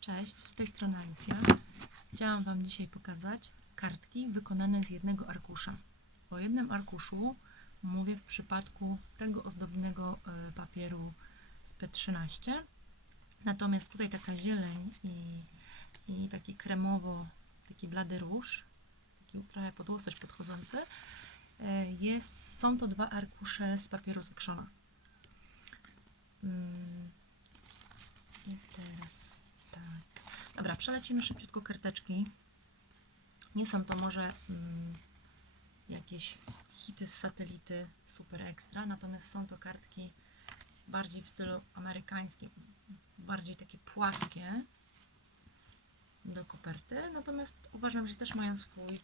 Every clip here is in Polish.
Cześć, z tej strony Alicja. Chciałam Wam dzisiaj pokazać kartki wykonane z jednego arkusza. O jednym arkuszu mówię w przypadku tego ozdobnego e, papieru z P13. Natomiast tutaj taka zieleń i, i taki kremowo, taki blady róż, taki trochę pod podchodzący, e, jest, są to dwa arkusze z papieru z. Mm, I teraz tak. Dobra, przelecimy szybciutko karteczki. Nie są to może mm, jakieś hity z satelity super ekstra, natomiast są to kartki bardziej w stylu amerykańskim, bardziej takie płaskie do koperty, natomiast uważam, że też mają swój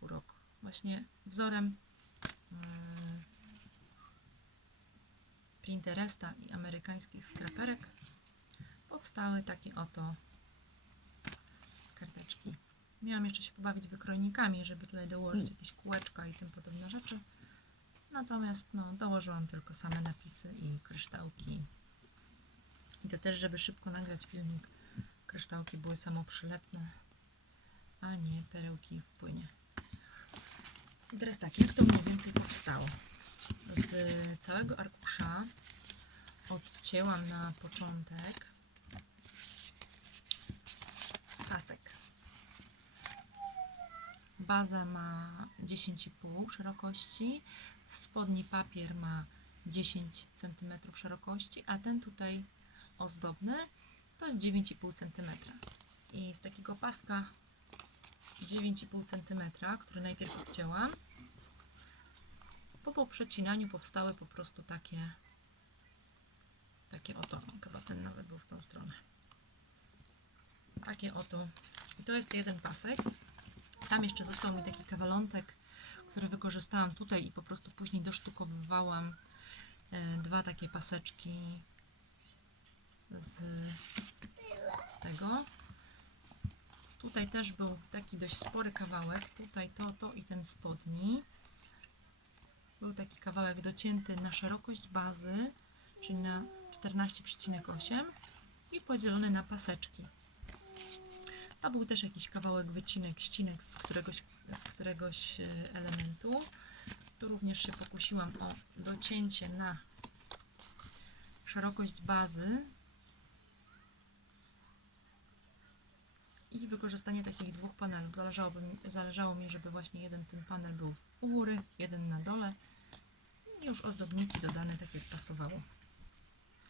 urok. Właśnie wzorem mm, Pinteresta i amerykańskich skraperek powstały takie oto karteczki. Miałam jeszcze się pobawić wykrojnikami, żeby tutaj dołożyć jakieś kółeczka i tym podobne rzeczy. Natomiast no, dołożyłam tylko same napisy i kryształki. I to też, żeby szybko nagrać filmik, kryształki były samoprzylepne, a nie perełki w płynie. I teraz tak, jak to mniej więcej powstało? Z całego arkusza odcięłam na początek pasek. Baza ma 10,5 szerokości, spodni papier ma 10 cm szerokości, a ten tutaj ozdobny to jest 9,5 cm. I z takiego paska 9,5 cm, który najpierw odcięłam, po poprzecinaniu powstały po prostu takie takie oto, chyba ten nawet był w tą stronę takie oto. I to jest jeden pasek. Tam jeszcze został mi taki kawalątek który wykorzystałam tutaj i po prostu później dosztukowywałam e, dwa takie paseczki z, z tego. Tutaj też był taki dość spory kawałek. Tutaj to, to i ten spodni. Był taki kawałek docięty na szerokość bazy, czyli na 14,8 i podzielony na paseczki. To był też jakiś kawałek wycinek, ścinek z któregoś, z któregoś e, elementu. Tu również się pokusiłam o docięcie na szerokość bazy i wykorzystanie takich dwóch panelów. Zależało mi, żeby właśnie jeden ten panel był u góry, jeden na dole i już ozdobniki dodane tak jak pasowało.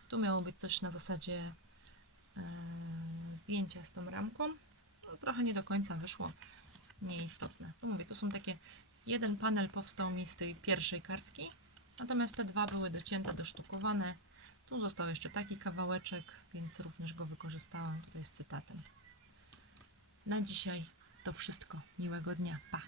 Tu miało być coś na zasadzie e, zdjęcia z tą ramką. Trochę nie do końca wyszło, nieistotne. Tu mówię, tu są takie, jeden panel powstał mi z tej pierwszej kartki, natomiast te dwa były docięte, dosztukowane. Tu został jeszcze taki kawałeczek, więc również go wykorzystałam tutaj z cytatem. Na dzisiaj to wszystko. Miłego dnia. Pa!